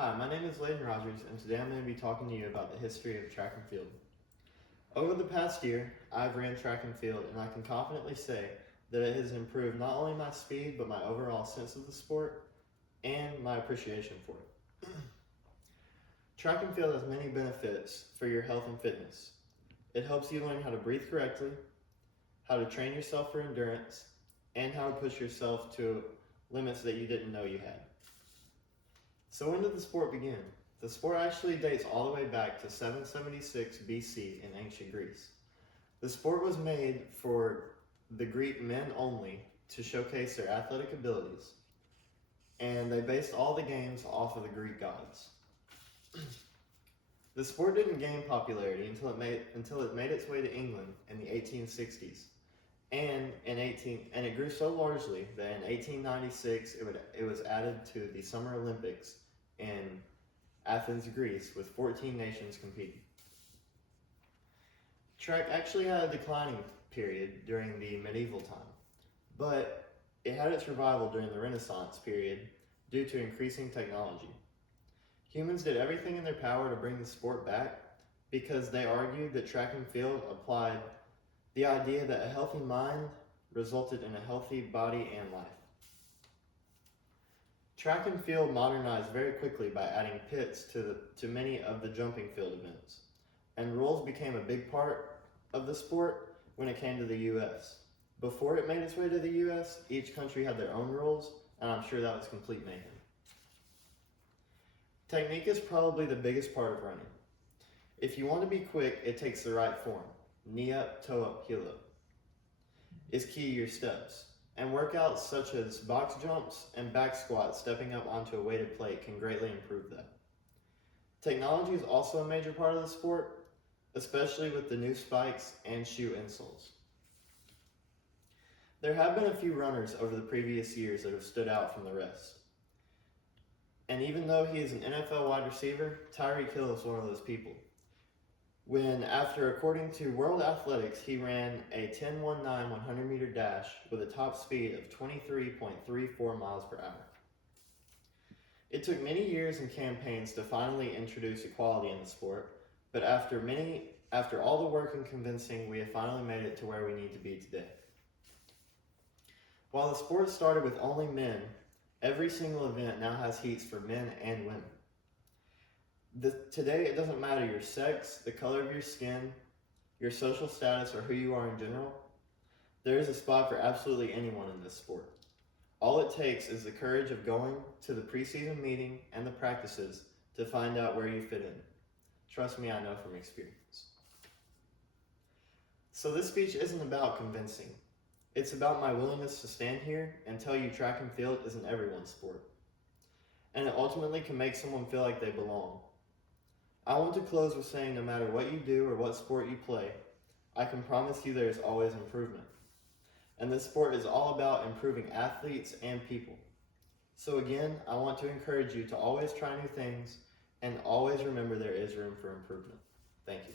Hi, my name is Layden Rogers, and today I'm going to be talking to you about the history of track and field. Over the past year, I've ran track and field, and I can confidently say that it has improved not only my speed, but my overall sense of the sport and my appreciation for it. Track and field has many benefits for your health and fitness. It helps you learn how to breathe correctly, how to train yourself for endurance, and how to push yourself to limits that you didn't know you had. So when did the sport begin? The sport actually dates all the way back to 776 BC in ancient Greece. The sport was made for the Greek men only to showcase their athletic abilities, and they based all the games off of the Greek gods. The sport didn't gain popularity until it made its way to England in the 1860s, and it grew so largely that in 1896 it was added to the Summer Olympics in Athens, Greece, with 14 nations competing. Track actually had a declining period during the medieval time, but it had its revival during the Renaissance period due to increasing technology. Humans did everything in their power to bring the sport back because they argued that track and field applied the idea that a healthy mind resulted in a healthy body and life. Track and field modernized very quickly by adding pits to many of the jumping field events, and rules became a big part of the sport when it came to the US. Before it made its way to the US, each country had their own rules, and I'm sure that was complete mayhem. Technique is probably the biggest part of running. If you want to be quick, it takes the right form. Knee up, toe up, heel up is key to your steps. And workouts such as box jumps and back squats stepping up onto a weighted plate can greatly improve that. Technology is also a major part of the sport, especially with the new spikes and shoe insoles. There have been a few runners over the previous years that have stood out from the rest. And even though he is an NFL wide receiver, Tyreek Hill is one of those people. According to World Athletics, he ran a 10.19 100-meter dash with a top speed of 23.34 miles per hour. It took many years and campaigns to finally introduce equality in the sport, but after all the work and convincing, we have finally made it to where we need to be today. While the sport started with only men, every single event now has heats for men and women. Today, it doesn't matter your sex, the color of your skin, your social status, or who you are in general. There is a spot for absolutely anyone in this sport. All it takes is the courage of going to the preseason meeting and the practices to find out where you fit in. Trust me, I know from experience. So this speech isn't about convincing. It's about my willingness to stand here and tell you track and field isn't everyone's sport. And it ultimately can make someone feel like they belong. I want to close with saying no matter what you do or what sport you play, I can promise you there is always improvement. And this sport is all about improving athletes and people. So again, I want to encourage you to always try new things and always remember there is room for improvement. Thank you.